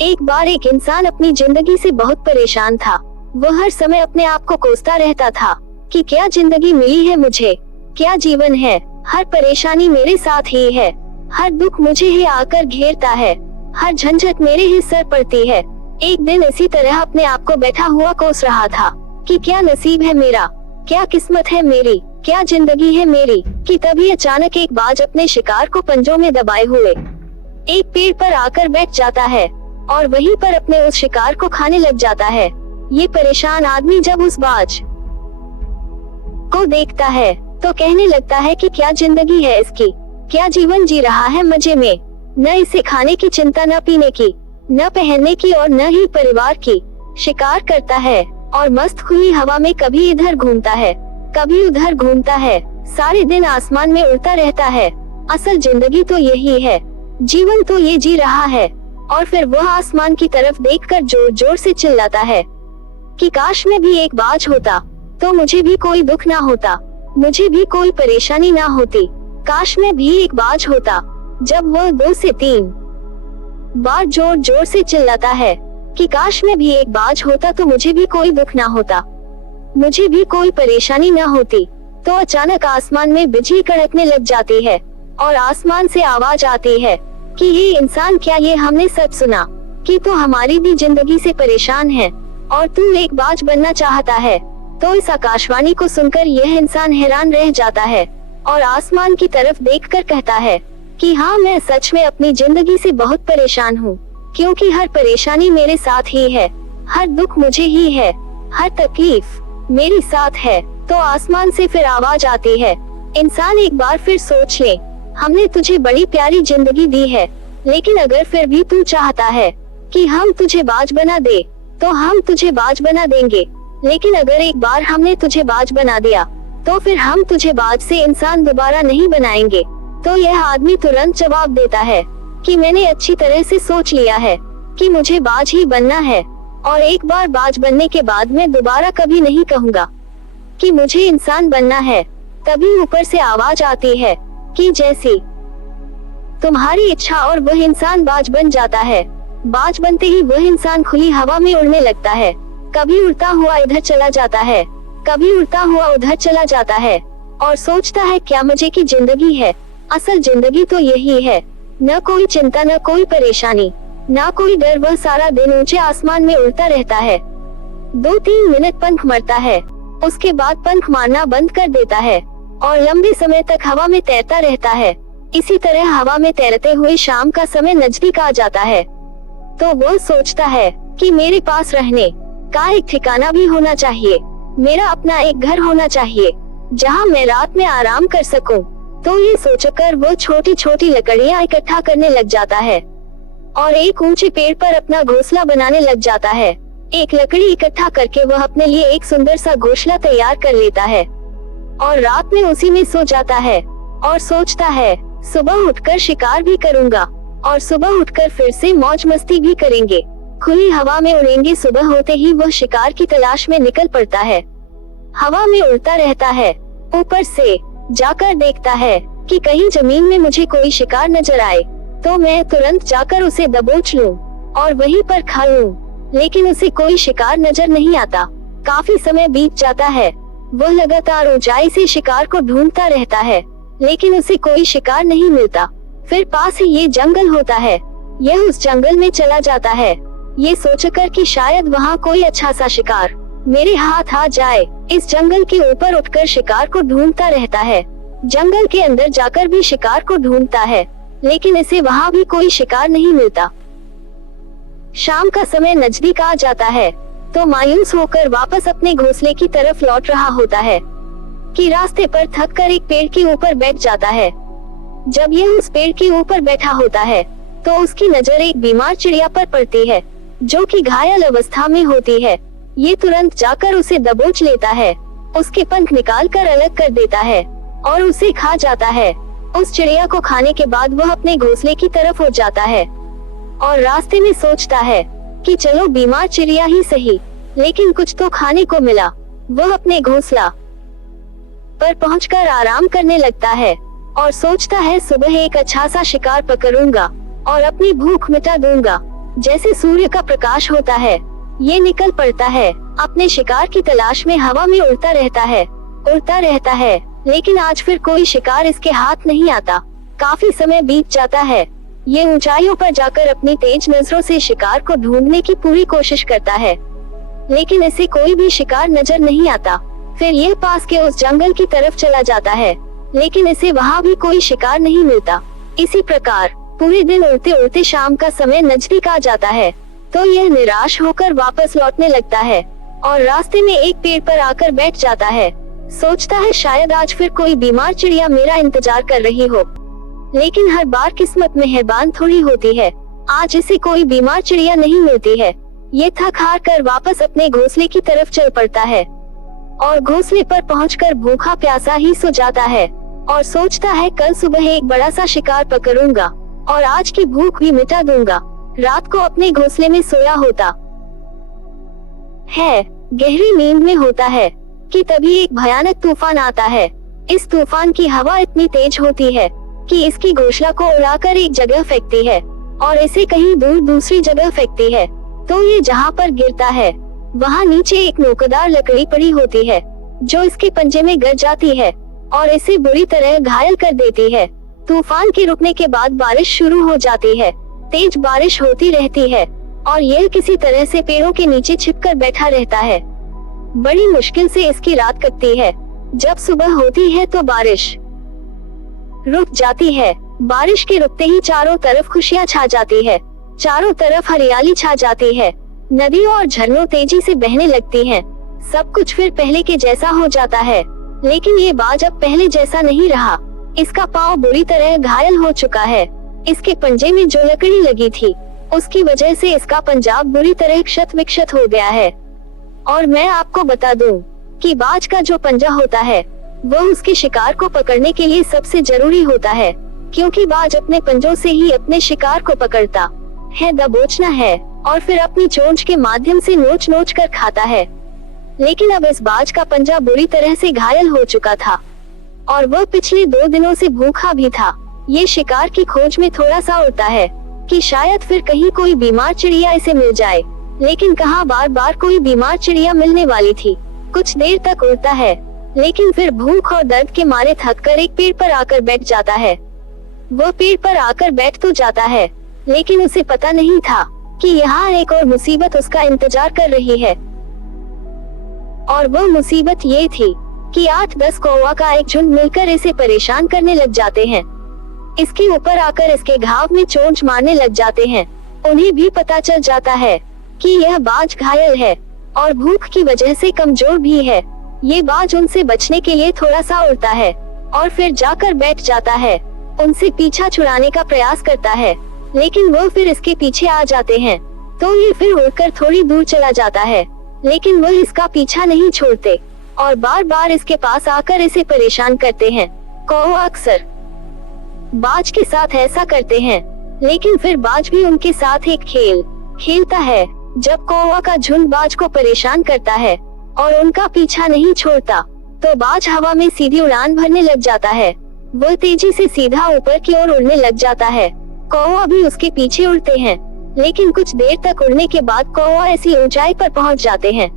एक बार एक इंसान अपनी जिंदगी से बहुत परेशान था। वह हर समय अपने आप को कोसता रहता था कि क्या जिंदगी मिली है मुझे, क्या जीवन है, हर परेशानी मेरे साथ ही है, हर दुख मुझे ही आकर घेरता है, हर झंझट मेरे ही सर पड़ती है। एक दिन इसी तरह अपने आप को बैठा हुआ कोस रहा था कि क्या नसीब है मेरा, क्या किस्मत है मेरी, क्या जिंदगी है मेरी, कि तभी अचानक एक बाज अपने शिकार को पंजों में दबाए हुए एक पेड़ पर आकर बैठ जाता है और वहीं पर अपने उस शिकार को खाने लग जाता है। ये परेशान आदमी जब उस बाज को देखता है तो कहने लगता है कि क्या जिंदगी है इसकी, क्या जीवन जी रहा है मजे में, न इसे खाने की चिंता, न पीने की, न पहनने की और न ही परिवार की। शिकार करता है और मस्त खुली हवा में कभी इधर घूमता है, कभी उधर घूमता है, सारे दिन आसमान में उड़ता रहता है। असल जिंदगी तो यही है, जीवन तो ये जी रहा है। और फिर वह आसमान की तरफ देखकर जोर जोर से चिल्लाता है कि काश मैं भी एक बाज होता तो मुझे भी कोई दुख ना होता, मुझे भी कोई परेशानी ना होती, काश मैं भी एक बाज होता। जब वह 2 से 3 बार जोर जोर से चिल्लाता है कि काश मैं भी एक बाज होता तो मुझे भी कोई दुख ना होता, मुझे भी कोई परेशानी ना होती, तो अचानक आसमान में बिजली कड़कने लग जाती है और आसमान से आवाज आती है कि ये इंसान, क्या ये हमने सब सुना कि तू हमारी भी जिंदगी से परेशान है और तू एक बाज बनना चाहता है। तो इस आकाशवाणी को सुनकर यह इंसान हैरान रह जाता है और आसमान की तरफ देखकर कहता है कि हाँ, मैं सच में अपनी जिंदगी से बहुत परेशान हूँ, क्योंकि हर परेशानी मेरे साथ ही है, हर दुख मुझे ही है, हर तकलीफ मेरे साथ है। तो आसमान से फिर आवाज आती है, इंसान एक बार फिर सोच ले, हमने तुझे बड़ी प्यारी जिंदगी दी है, लेकिन अगर फिर भी तू चाहता है कि हम तुझे बाज बना दे तो हम तुझे बाज बना देंगे, लेकिन अगर एक बार हमने तुझे बाज बना दिया तो फिर हम तुझे बाज से इंसान दोबारा नहीं बनाएंगे। तो यह आदमी तुरंत जवाब देता है कि मैंने अच्छी तरह से सोच लिया है कि मुझे बाज ही बनना है, और एक बार बाज बनने के बाद मैं दोबारा कभी नहीं कहूँगा कि मुझे इंसान बनना है। तभी ऊपर से आवाज आती है कि जैसी तुम्हारी इच्छा, और वह इंसान बाज बन जाता है। बाज बनते ही वह इंसान खुली हवा में उड़ने लगता है, कभी उड़ता हुआ इधर चला जाता है, कभी उड़ता हुआ उधर चला जाता है और सोचता है क्या मजे की जिंदगी है। असल जिंदगी तो यही है, न कोई चिंता, न कोई परेशानी, न कोई डर, वह सारा दिन ऊंचे आसमान में उड़ता रहता है। 2-3 मिनट पंख मरता है, उसके बाद पंख मारना बंद कर देता है और लंबे समय तक हवा में तैरता रहता है। इसी तरह हवा में तैरते हुए शाम का समय नजदीक आ जाता है तो वो सोचता है कि मेरे पास रहने का एक ठिकाना भी होना चाहिए, मेरा अपना एक घर होना चाहिए जहां मैं रात में आराम कर सकूं। तो ये सोचकर वो छोटी छोटी लकड़ियां इकट्ठा करने लग जाता है और एक ऊंचे पेड़ पर अपना घोंसला बनाने लग जाता है। एक लकड़ी इकट्ठा करके वह अपने लिए एक सुंदर सा घोंसला तैयार कर लेता है और रात में उसी में सो जाता है और सोचता है सुबह उठकर शिकार भी करूंगा और सुबह उठकर फिर से मौज मस्ती भी करेंगे, खुली हवा में उड़ेंगे। सुबह होते ही वह शिकार की तलाश में निकल पड़ता है, हवा में उड़ता रहता है, ऊपर से जाकर देखता है कि कहीं जमीन में मुझे कोई शिकार नजर आए तो मैं तुरंत जाकर उसे दबोच लूं और वहीं पर खा लूं, लेकिन उसे कोई शिकार नजर नहीं आता। काफी समय बीत जाता है, वह लगातार ऊंचाई से शिकार को ढूंढता रहता है, लेकिन उसे कोई शिकार नहीं मिलता। फिर पास ही ये जंगल होता है, यह उस जंगल में चला जाता है, ये सोचकर कि शायद वहाँ कोई अच्छा सा शिकार मेरे हाथ आ जाए। इस जंगल के ऊपर उठकर शिकार को ढूंढता रहता है, जंगल के अंदर जाकर भी शिकार को ढूंढता है, लेकिन इसे वहाँ भी कोई शिकार नहीं मिलता। शाम का समय नजदीक आ जाता है तो मायूस होकर वापस अपने घोंसले की तरफ लौट रहा होता है कि रास्ते पर थककर एक पेड़ के ऊपर बैठ जाता है। जब यह उस पेड़ के ऊपर बैठा होता है तो उसकी नजर एक बीमार चिड़िया पर पड़ती है जो कि घायल अवस्था में होती है। ये तुरंत जाकर उसे दबोच लेता है, उसके पंख निकालकर अलग कर देता है और उसे खा जाता है। उस चिड़िया को खाने के बाद वह अपने घोंसले की तरफ उड़ जाता है और रास्ते में सोचता है कि चलो बीमार चिड़िया ही सही, लेकिन कुछ तो खाने को मिला। वह अपने घोंसला पर पहुंचकर आराम करने लगता है और सोचता है सुबह एक अच्छा सा शिकार पकड़ूंगा और अपनी भूख मिटा दूंगा। जैसे सूर्य का प्रकाश होता है। ये निकल पड़ता है, अपने शिकार की तलाश में हवा में उड़ता रहता है, लेकिन आज फिर कोई शिकार इसके हाथ नहीं आता। काफी समय बीत जाता है। ये ऊंचाइयों पर जाकर अपनी तेज नजरों से शिकार को ढूंढने की पूरी कोशिश करता है, लेकिन इसे कोई भी शिकार नजर नहीं आता। फिर यह पास के उस जंगल की तरफ चला जाता है, लेकिन इसे वहाँ भी कोई शिकार नहीं मिलता। इसी प्रकार पूरे दिन उड़ते उड़ते शाम का समय नजदीक आ जाता है, तो यह निराश होकर वापस लौटने लगता है और रास्ते में एक पेड़ पर आकर बैठ जाता है। सोचता है शायद आज फिर कोई बीमार चिड़िया मेरा इंतजार कर रही हो, लेकिन हर बार किस्मत मेहरबान थोड़ी होती है। आज इसे कोई बीमार चिड़िया नहीं मिलती है। ये थक हार कर वापस अपने घोंसले की तरफ चल पड़ता है और घोंसले पर पहुंचकर भूखा प्यासा ही सो जाता है और सोचता है कल सुबह एक बड़ा सा शिकार पकड़ूंगा और आज की भूख भी मिटा दूंगा। रात को अपने घोंसले में सोया होता है, गहरी नींद में होता है कि तभी एक भयानक तूफान आता है। इस तूफान की हवा इतनी तेज होती है कि इसकी घोंसला को उड़ाकर एक जगह फेंकती है और इसे कहीं दूर दूसरी जगह फेंकती है। तो ये जहाँ पर गिरता है वहाँ नीचे एक नोकदार लकड़ी पड़ी होती है, जो इसके पंजे में गिर जाती है और इसे बुरी तरह घायल कर देती है। तूफान के रुकने के बाद बारिश शुरू हो जाती है। तेज बारिश होती रहती है और यह किसी तरह से पेड़ों के नीचे छिपकर बैठा रहता है। बड़ी मुश्किल से इसकी रात कटती है। जब सुबह होती है तो बारिश रुक जाती है। बारिश के रुकते ही चारों तरफ खुशियाँ छा जाती है, चारों तरफ हरियाली छा जाती है। नदी और झरनों तेजी से बहने लगती हैं। सब कुछ फिर पहले के जैसा हो जाता है, लेकिन ये बाज अब पहले जैसा नहीं रहा। इसका पाँव बुरी तरह घायल हो चुका है। इसके पंजे में जो लकड़ी लगी थी उसकी वजह से इसका पंजा बुरी तरह क्षत विक्षत हो गया है। और मैं आपको बता दूं कि बाज का जो पंजा होता है वह उसके शिकार को पकड़ने के लिए सबसे जरूरी होता है, क्योंकि बाज अपने पंजों से ही अपने शिकार को पकड़ता है, दबोचना है और फिर अपनी चोंच के माध्यम से नोच नोच कर खाता है। लेकिन अब इस बाज का पंजा बुरी तरह से घायल हो चुका था और वह पिछले 2 दिनों से भूखा भी था। ये शिकार की खोज में थोड़ा सा उड़ता है कि शायद फिर कहीं कोई बीमार चिड़िया इसे मिल जाए, लेकिन कहाँ बार बार कोई बीमार चिड़िया मिलने वाली थी। कुछ देर तक उड़ता है, लेकिन फिर भूख और दर्द के मारे थक कर एक पेड़ पर आकर बैठ जाता है। वह पेड़ पर आकर बैठ तो जाता है, लेकिन उसे पता नहीं था कि यहाँ एक और मुसीबत उसका इंतजार कर रही है। और वह मुसीबत ये थी कि 8-10 कौवा का एक झुंड मिलकर इसे परेशान करने लग जाते हैं। इसके ऊपर आकर इसके घाव में चोंच मारने लग जाते हैं। उन्हें भी पता चल जाता है कि यह बाज घायल है और भूख की वजह से कमजोर भी है। ये बाज उनसे बचने के लिए थोड़ा सा उड़ता है और फिर जाकर बैठ जाता है। उनसे पीछा छुड़ाने का प्रयास करता है, लेकिन वो फिर इसके पीछे आ जाते हैं। तो ये फिर उड़कर थोड़ी दूर चला जाता है, लेकिन वह इसका पीछा नहीं छोड़ते और बार बार इसके पास आकर इसे परेशान करते हैं। कौवा अक्सर बाज के साथ ऐसा करते हैं, लेकिन फिर बाज भी उनके साथ एक खेल खेलता है। जब कौवा का झुंड बाज को परेशान करता है और उनका पीछा नहीं छोड़ता, तो बाज हवा में सीधी उड़ान भरने लग जाता है। वह तेजी से सीधा ऊपर की ओर उड़ने लग जाता है। कौवा भी उसके पीछे उड़ते हैं, लेकिन कुछ देर तक उड़ने के बाद कौवा ऐसी ऊंचाई पर पहुंच जाते हैं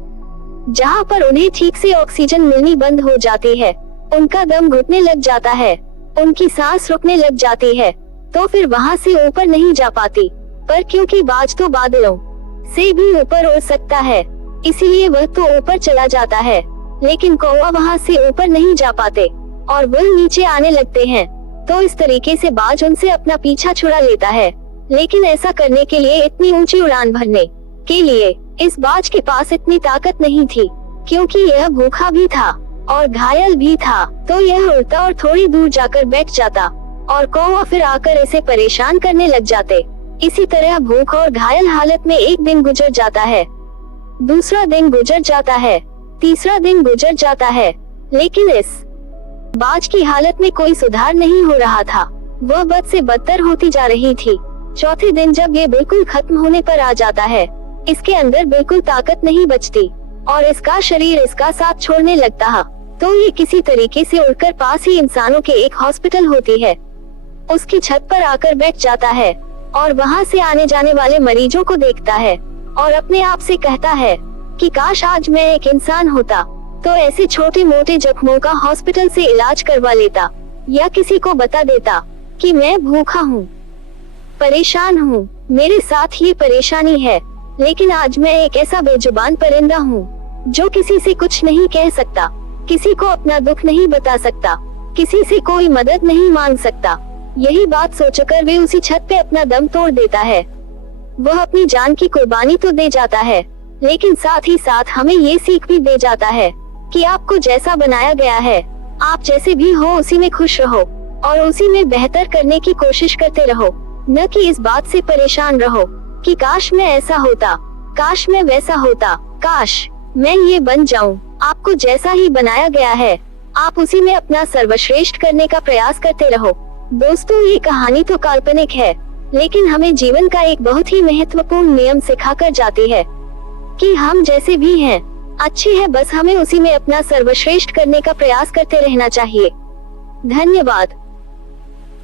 जहां पर उन्हें ठीक से ऑक्सीजन मिलनी बंद हो जाती है। उनका दम घुटने लग जाता है, उनकी सांस रुकने लग जाती है, तो फिर वहां से ऊपर नहीं जा पाती। पर क्योंकि बाज तो बादलों से भी ऊपर उड़ सकता है, इसीलिए वह तो ऊपर चला जाता है, लेकिन कौवा वहां से ऊपर नहीं जा पाते और वह नीचे आने लगते हैं। तो इस तरीके से बाज उनसे अपना पीछा छुड़ा लेता है, लेकिन ऐसा करने के लिए इतनी ऊंची उड़ान भरने के लिए इस बाज के पास इतनी ताकत नहीं थी, क्योंकि यह भूखा भी था और घायल भी था। तो यह उड़ता और थोड़ी दूर जाकर बैठ जाता और कौवा फिर आकर इसे परेशान करने लग जाते। इसी तरह भूख और घायल हालत में एक दिन गुजर जाता है, दूसरा दिन गुजर जाता है, तीसरा दिन गुजर जाता है, लेकिन इस बाज की हालत में कोई सुधार नहीं हो रहा था। वह बद से बदतर होती जा रही थी। चौथे दिन जब ये बिल्कुल खत्म होने पर आ जाता है, इसके अंदर बिल्कुल ताकत नहीं बचती और इसका शरीर इसका साथ छोड़ने लगता है। तो ये किसी तरीके से उड़कर पास ही इंसानों के एक हॉस्पिटल होती है उसकी छत पर आकर बैठ जाता है। और वहाँ से आने जाने वाले मरीजों को देखता है और अपने आप से कहता है कि काश आज मैं एक इंसान होता तो ऐसे छोटे मोटे जख्मों का हॉस्पिटल से इलाज करवा लेता या किसी को बता देता कि मैं भूखा हूँ, परेशान हूँ, मेरे साथ ये परेशानी है, लेकिन आज मैं एक ऐसा बेजुबान परिंदा हूँ जो किसी से कुछ नहीं कह सकता, किसी को अपना दुख नहीं बता सकता, किसी से कोई मदद नहीं मांग सकता। यही बात सोचकर वे उसी छत पे अपना दम तोड़ देता है। वह अपनी जान की कुर्बानी तो दे जाता है, लेकिन साथ ही साथ हमें ये सीख भी दे जाता है कि आपको जैसा बनाया गया है, आप जैसे भी हो उसी में खुश रहो और उसी में बेहतर करने की कोशिश करते रहो, न कि इस बात से परेशान रहो कि काश मैं ऐसा होता, काश मैं वैसा होता, काश मैं ये बन जाऊं। आपको जैसा ही बनाया गया है, आप उसी में अपना सर्वश्रेष्ठ करने का प्रयास करते रहो। दोस्तों, ये कहानी तो काल्पनिक है, लेकिन हमें जीवन का एक बहुत ही महत्वपूर्ण नियम सिखाकर जाती है कि हम जैसे भी हैं, अच्छे हैं, बस हमें उसी में अपना सर्वश्रेष्ठ करने का प्रयास करते रहना चाहिए। धन्यवाद।